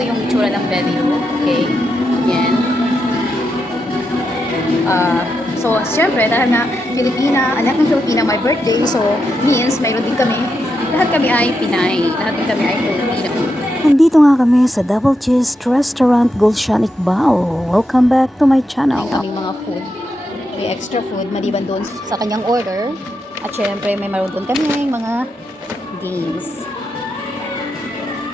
ito yung itsura ng venue. Okay. Yan. So, syempre, dahil na Filipina, anak ng Filipina, my birthday, so means mayroon din kami, lahat kami ay Pinay, lahat din kami ay Filipino. Nandito nga kami sa Double Cheese Restaurant Gulshan Iqbal. Welcome back to my channel. May kaming mga food, may extra food, maliban doon sa kanyang order. At syempre, may maroon doon kami mga games.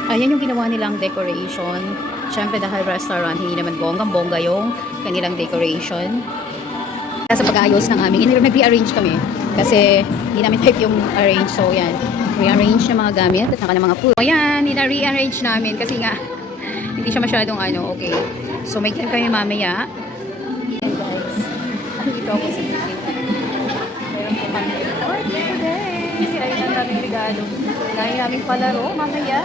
Ayan yung ginawa nilang decoration. Syempre, dahil restaurant, hindi naman bonggang-bongga yung kanilang decoration. Sa pag-aayos ng aming, nag-rearrange kami. Kasi hindi namin type yung arrange. So, yan. Rearrange ng mga gamit at saka ng mga food. So, yan. Nina-rearrange namin kasi nga, hindi siya masyadong okay. So, may game kami mamaya. Yan, guys. Dito ako sa meeting. Meron po kami. Today. Sila yung naming regalo. Dahil naming palaro mamaya.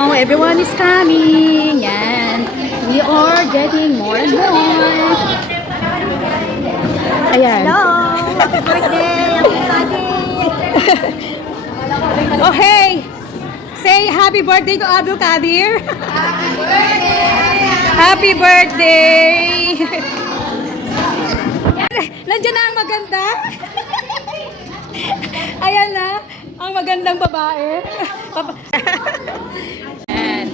Oh, everyone is coming. Yan. We are getting more and more. Ayan. Hello! Happy birthday! Happy birthday! Oh, hey! Say happy birthday to Abdul Kadir. Happy birthday! Happy birthday! Nandiyan na ang maganda. Ayan na, ang magandang babae. Yan.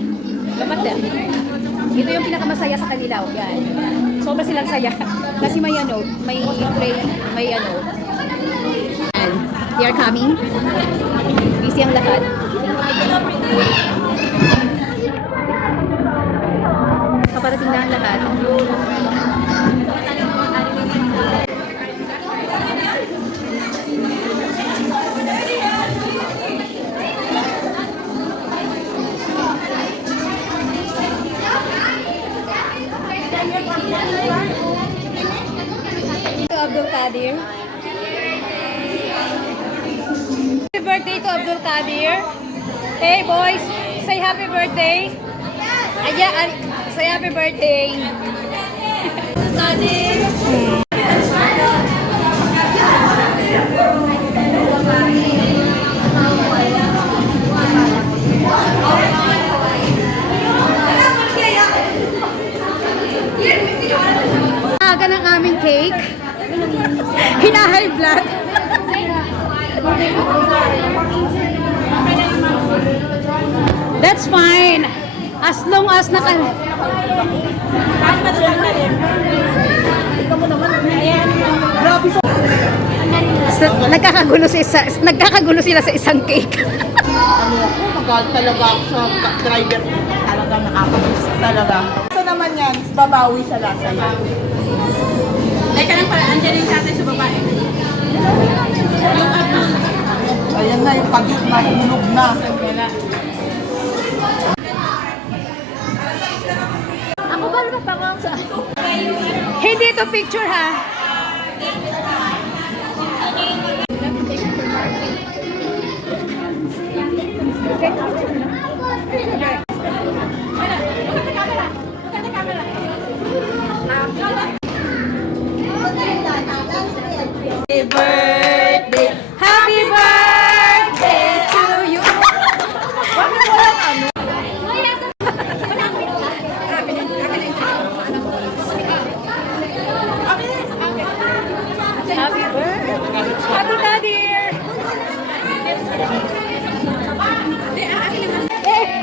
Dapat din. Ito yung pinakamasaya sa kanila. Yan. Sobra silang saya. Kasi may play, may Yan. They are coming. Busy ang lahat. Kaparating na ang lahat. Abdul Kadir. Happy birthday to Abdul Kadir. Hey boys, say happy birthday. Ayan, say happy birthday. Kadir. Aga ng aming cake. Hina-high blood. That's fine. As long as nagkakagulo sila sa isang cake. Magalit talaga ako sa driver. Talaga nakakamiss talaga. So naman yan, babawi sa lasa yan. Teka lang pala, andyan yung tatay sa babae. Ayan na, yung pagit na, hinog na. Ako ba napapangam sa Hindi to picture ha. Happy birthday! Happy birthday to you! Bakit walang ano? Happy birthday! Happy Kadir!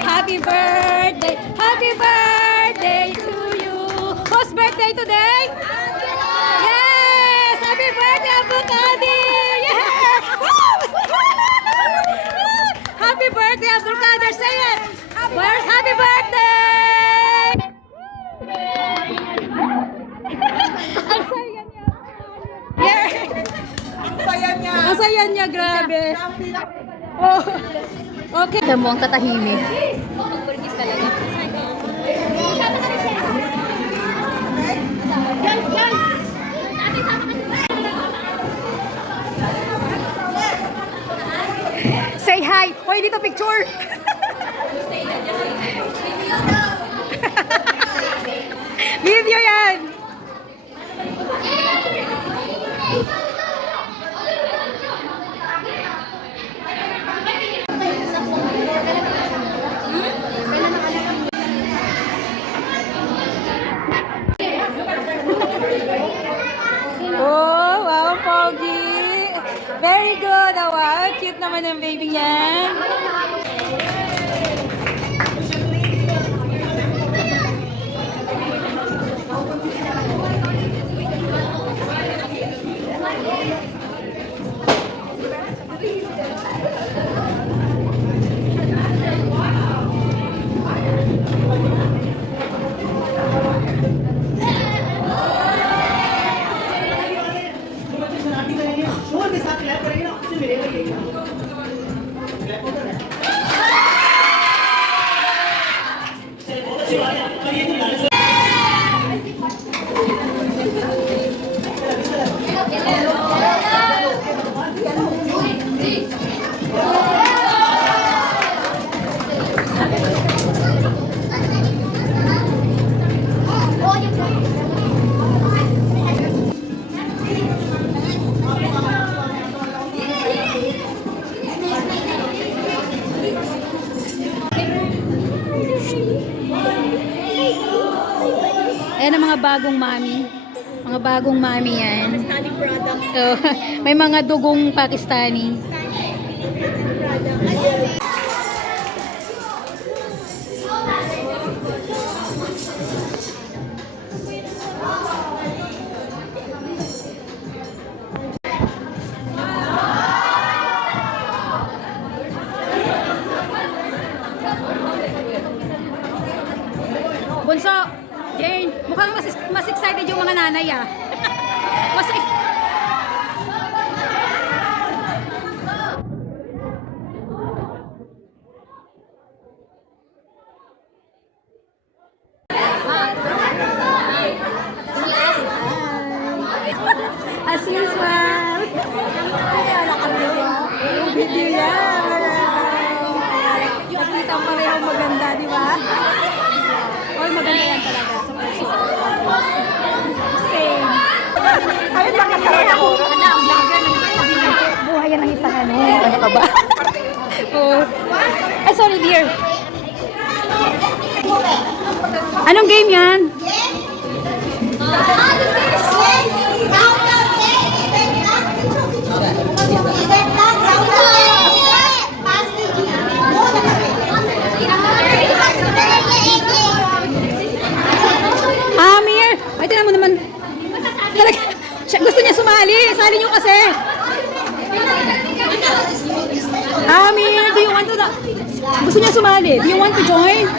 Happy birthday! Happy birthday to you! Whose birthday today? Yes! Happy birthday, Abdul Kadir! Yeah! Happy birthday, Abdul Kadir! Say it! Where's happy birthday? Ang saya niya. Yeah! Saya niya. Ang saya niya, grabe. Oh. Okay. Ito mo ang tatahimik. Pag-burgis talaga. Say hi! Hoy, dito picture! Video yan! Very good. Oh, wow. Cute naman ang baby niyan. Ayan ang mga bagong mami. Mga bagong mami yan. Pakistani product. So, may mga dugong Pakistani. Bunso, Jane, mukhang mas excited yung mga nanay ah. Mas as usual. Video yan. Nakita pa rin ang maganda, di ba? All maganda yan talaga sa personal. Same. Ayun, nakakaroon ako. Buhay yan ang isang ano. Ano ka ba? Oh. Ay, sorry dear. Anong game yan? Amir! Ay, tinan mo naman. Talaga, gusto niya sumali. Sali niyo kasi. Amir, do you want to... Gusto niya sumali. Do you want to join?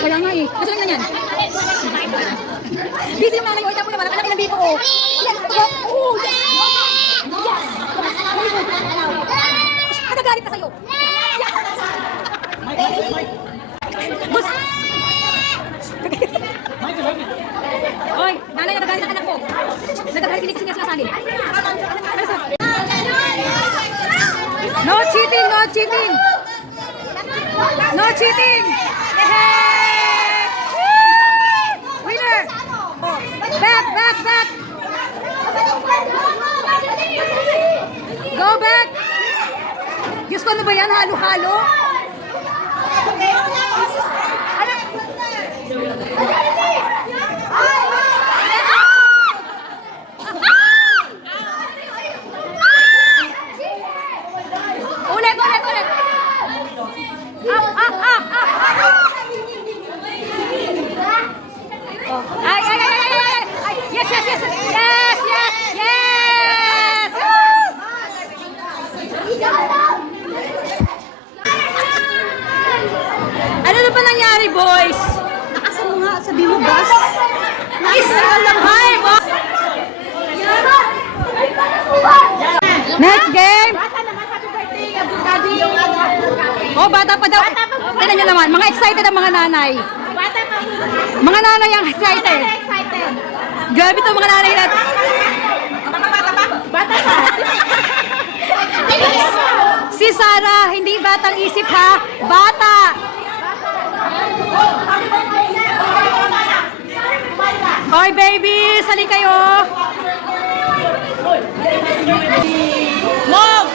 Kaya nga eh. Gusto lang yan. Busy yung nanay ko. Ito po naman. Nakalaki ng dito ko. Yan. Oh, yes. Yes. Very good. Nagagalit na sa'yo. Yes. Gusto. Oy, nanay nagagalit ang anak ko. Nagagalit hindi kasi niya sinasali. No cheating, no cheating. No cheating. Yay! Winner. Oh, back, back, back. Go back. Diyos ko, ano ba yan? Halo-halo? Ano? Ulit, ulit, ulit. Up, up, up, up. Oh. Ay, ay, ay, ay, ay, ay. Yes, yes, yes. Yes, yes, yes. Ano na ba nangyari, boys? Nakasan mo nga, sabi mo, boss. Isa lang, hi, boss. Next game. Bata naman, happy birthday. Abukadi yung ano. Oh, bata pa daw. Tignan nyo naman, mga excited ang mga nanay. Bata pa. Mga nanay ang excited. Excited. Grabe to mga nanay natin. Mga bata pa? Bata pa. Si Sarah, hindi batang isip ha. Bata. Hoy baby, sali kayo. Move.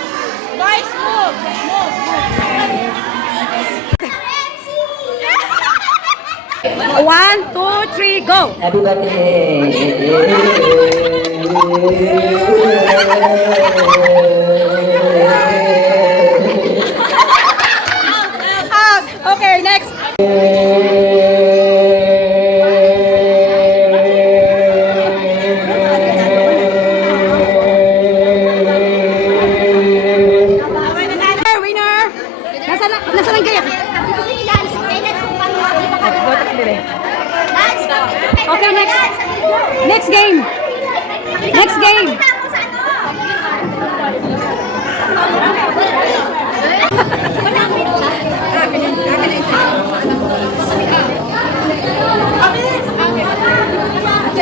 Guys, move. Move. One, two, 3, go! Happy birthday. Okay, next. Winner! Nasaan ang gift? Okay, next. Next game. Next game.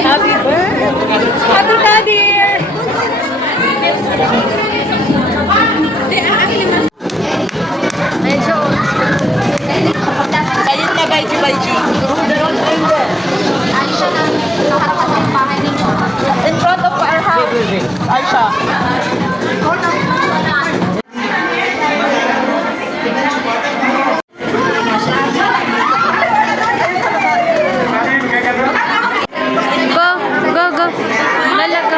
Happy birthday. Happy birthday. Ayun na, by G. In front of our house. Aisha. Go, go, go. Lala, go.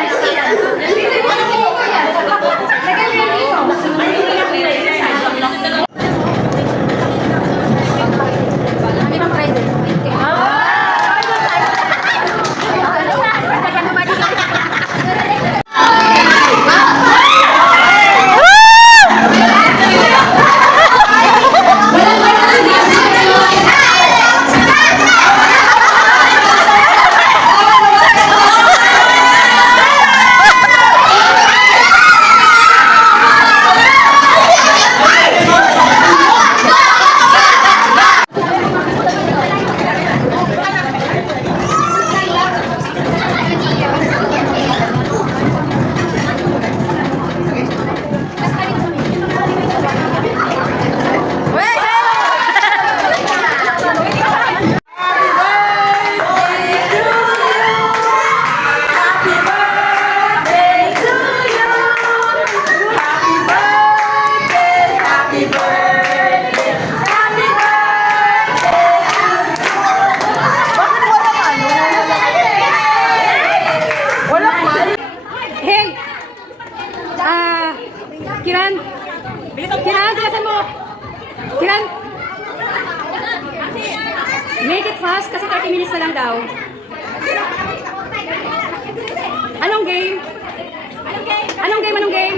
Hey! Kiran! Kiran, bilisan mo! Kiran! Make it fast kasi 30 minutes na lang daw. Anong game? Anong game? Anong game?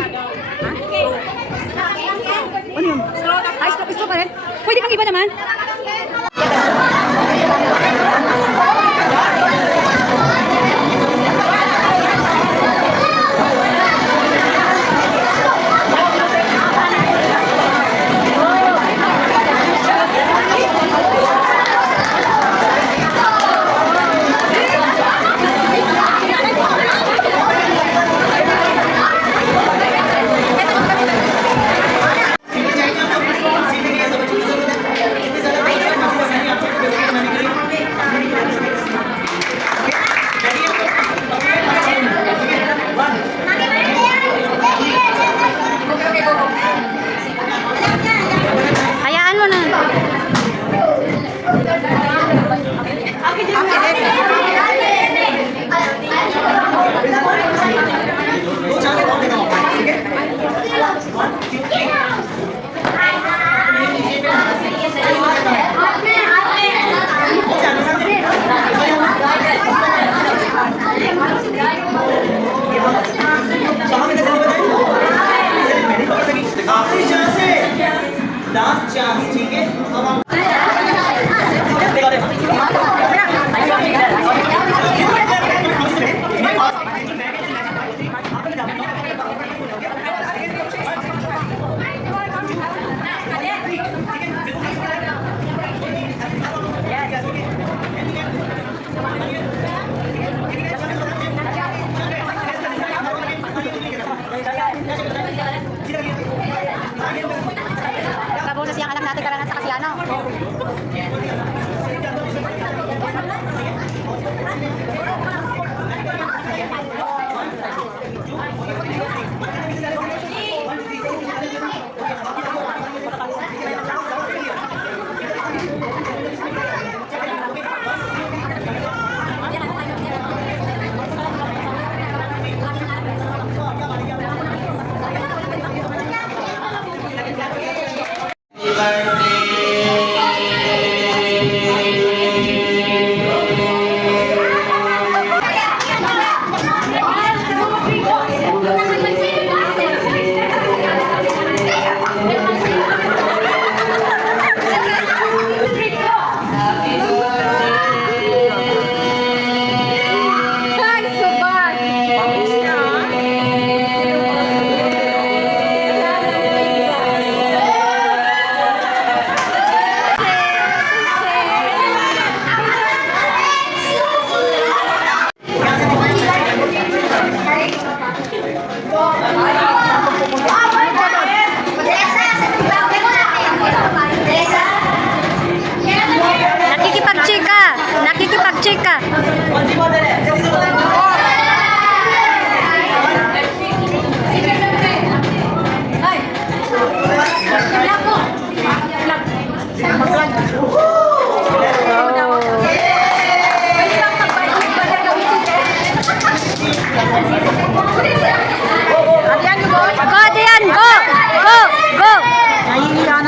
Ano yun? Ay, stop pa rin. Pwede kang iba naman. Kaboses yung anak natin karangan sa Kasiano.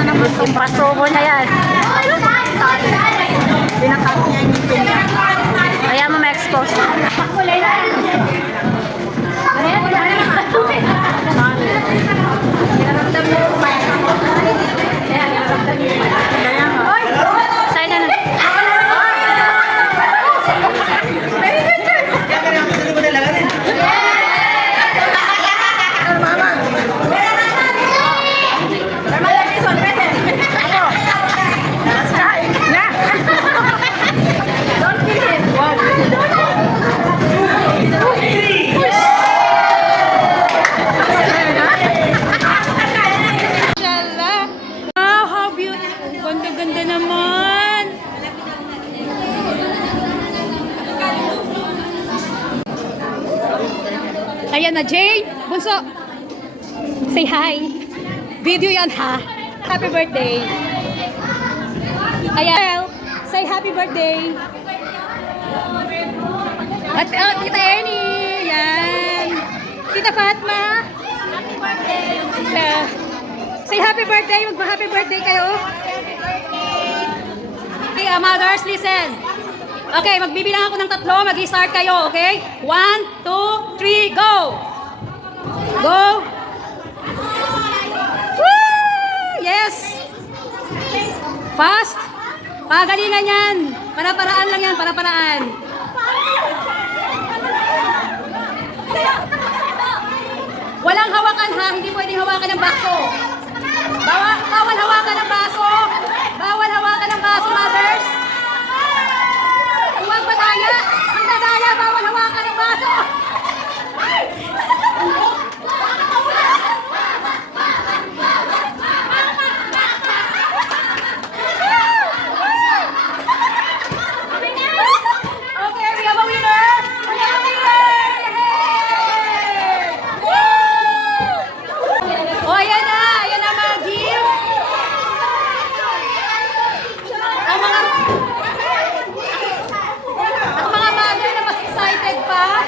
naman itong pasubo na yan. Pinakat niya yung ngipin niya. Kaya mo ma-expose. Sa'yo na na. Wow, how beautiful. Ganda-ganda naman. Ayan na, Jay. Bunso. Say hi. Video yan, ha? Happy birthday. Ayan. Say happy birthday. At Tita Ernie. Yan. Tita Fatma. Happy birthday. Say happy birthday. Mag-happy birthday kayo. Okay, mothers, listen. Okay, magbibilang ako ng 3. Mag-start kayo, okay? 1, 2, 3, go! Go! Woo! Yes! Fast! Pagalingan yan. Para-paraan lang yan, para-paraan. Walang hawakan ha, hindi pwedeng hawakan ng baso. Bawal hawakan ng baso. Bawal hawakan ng baso, mothers. Huwag madaya. Ang nadaya, bawal hawakan ng baso. Okay, we have a winner. We have a winner. Oh, ayan na. Ayan na mga gift. Ang mga mother na mas excited pa.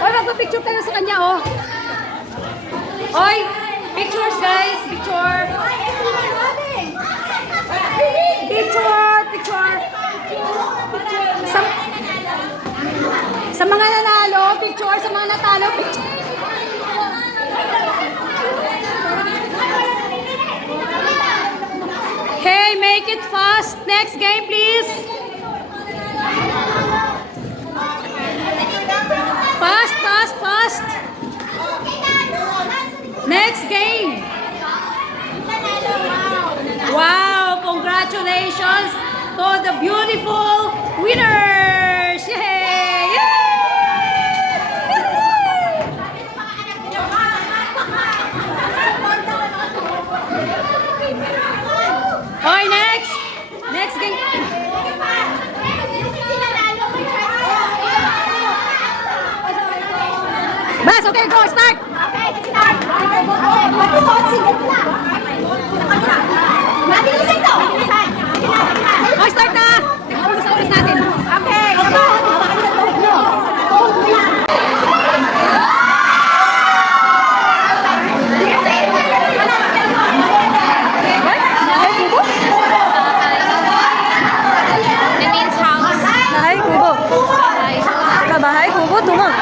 Oy, magpa-picture kayo sa kanya, oh. Oy, pictures guys, picture. Picture. Sa mga nanalo, picture. Sa mga natalo, picture. Hey, make it fast. Next game, please. Fast. Next game. Wow, congratulations to the beautiful winners. Yay! Okay, next game. Bas, okay, go, start. Oh, start na. Oras sa oras natin. Okay. Bahay kubo. Kabahay kubo, tumang.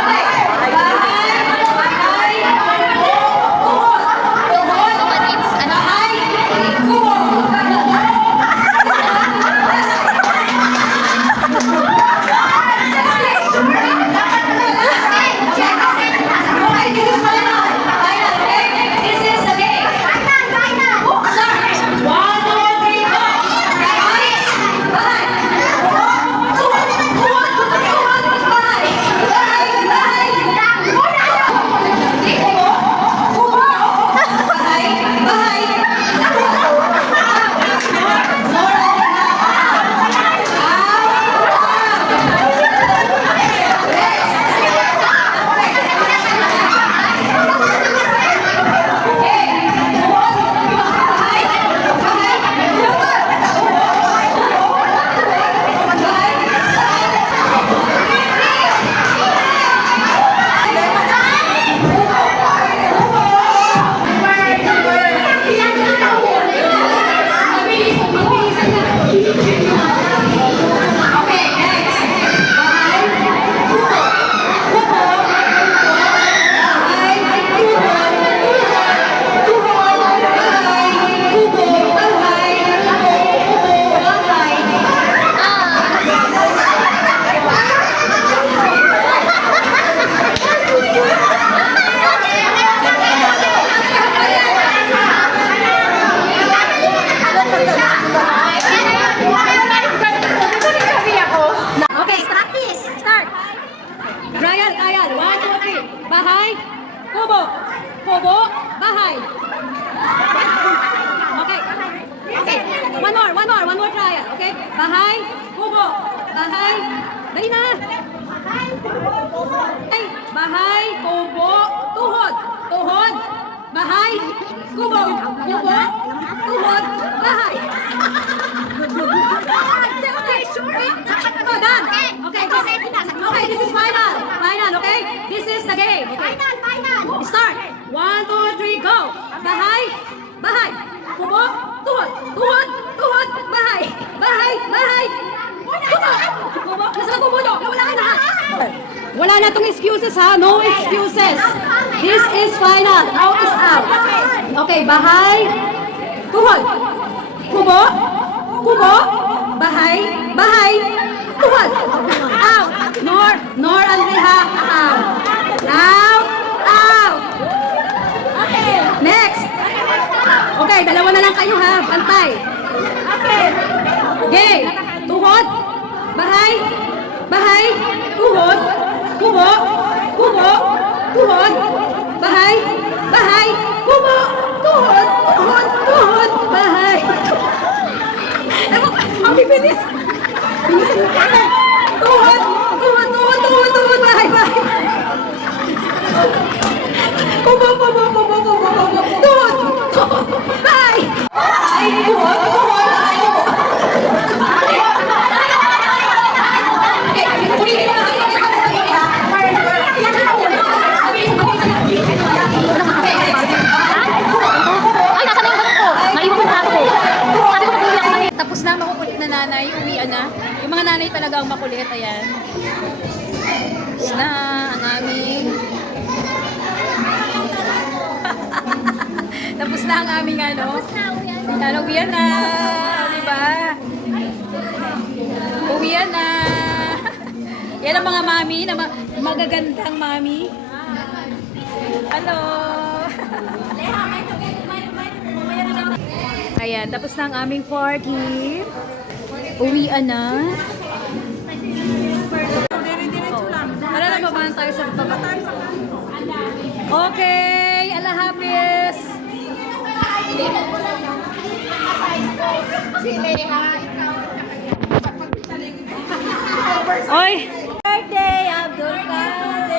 bahay. Okay. Okay. One more trial. Okay? Bahay, kubo. Bahay. Dali na. Bahay, kubo, tuhod. Tuhod, bahay, kubo. Kubo, tuhod, bahay. Okay, sure. Oh, done. Okay, this is final. Final, okay? This is the game. Okay. Start. 1, 2, 3, go. Bahay, bahay. Kubo, tuhod. Tuhod, tuhod, bahay. Bahay, bahay. Kubo. Kubo. Nasa na kubo nyo? Wala kayo lahat. Wala na tong excuses ha. No excuses. This is final. Out is out. Okay, bahay. Tuhod. Kubo. Kubo. Bahay. Bahay. Tuhod. Out. Nor Andrea. Out. Out. Out. Okay. Next. Okay, dalawa na lang kayo ha. Pantay. Okay. Okay. Tuhod. Bahay. Bahay. Tuhod. Kubo. Kubo. Tuhod. Bahay. Bahay. Kubo. Tuhod. Tuhod. Tuhod. Bahay. Ang bibilis. Bilisan mo ka. Tuhod. Tuhod. Tuhod. Tuhod. Tuhod. Bahay. Bahay. Kubo. Kubo. Kubo. Kubo. Kubo. Tuhod. Tuhod. Bahay. Tuhod. Tuhod. Tapos na, makukulit na nanay, uwian na. Yung mga nanay talaga ang makulit, ayan. Tapos na ang aming... Tapos na ang aming ano. Uwian na. Diba? Uwian na. Yan ang mga mami, na magagandang mami. Hello. Ayan, tapos na ang aming party. Uwian na. Tara na, babaan tayo sa baba. Okay, Allah Hafiz. Oy! Birthday, Abdul Kader!